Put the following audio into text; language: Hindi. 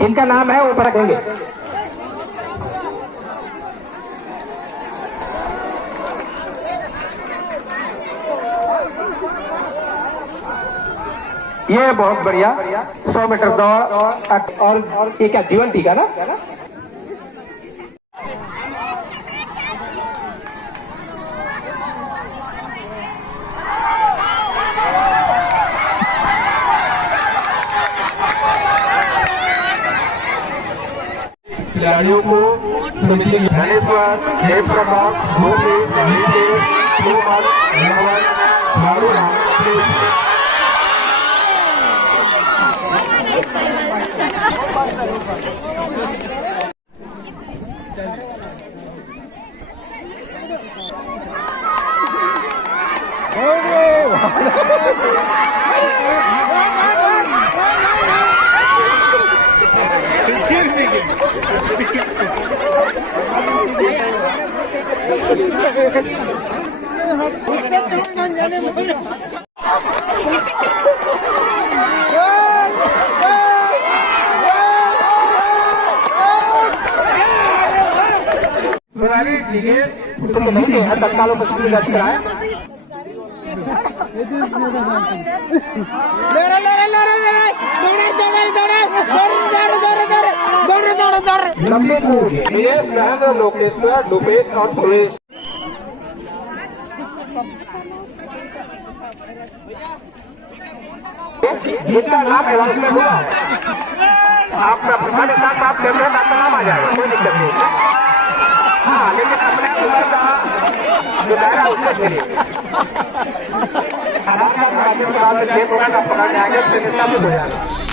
जिनका नाम है वो ऊपर देंगे। ये बहुत बढ़िया 100 मीटर दौड़ और ये क्या जीवन टीका ना? खिलाड़ियों को धनेश्वर देव प्रभाव तत्काल उपस्थिति दर्ज कराए। लोकेश्वर लोकेश और सुरेश जिसका नाम अनाउंसमेंट हुआ आपका प्रधान साथ आप देख रहे हैं, आपका नाम आ जाएगा, कोई दिक्कत नहीं। हाँ, लेकिन अपने ऊपर का जो दायरा उसको चलिए आगे हो जाएगा।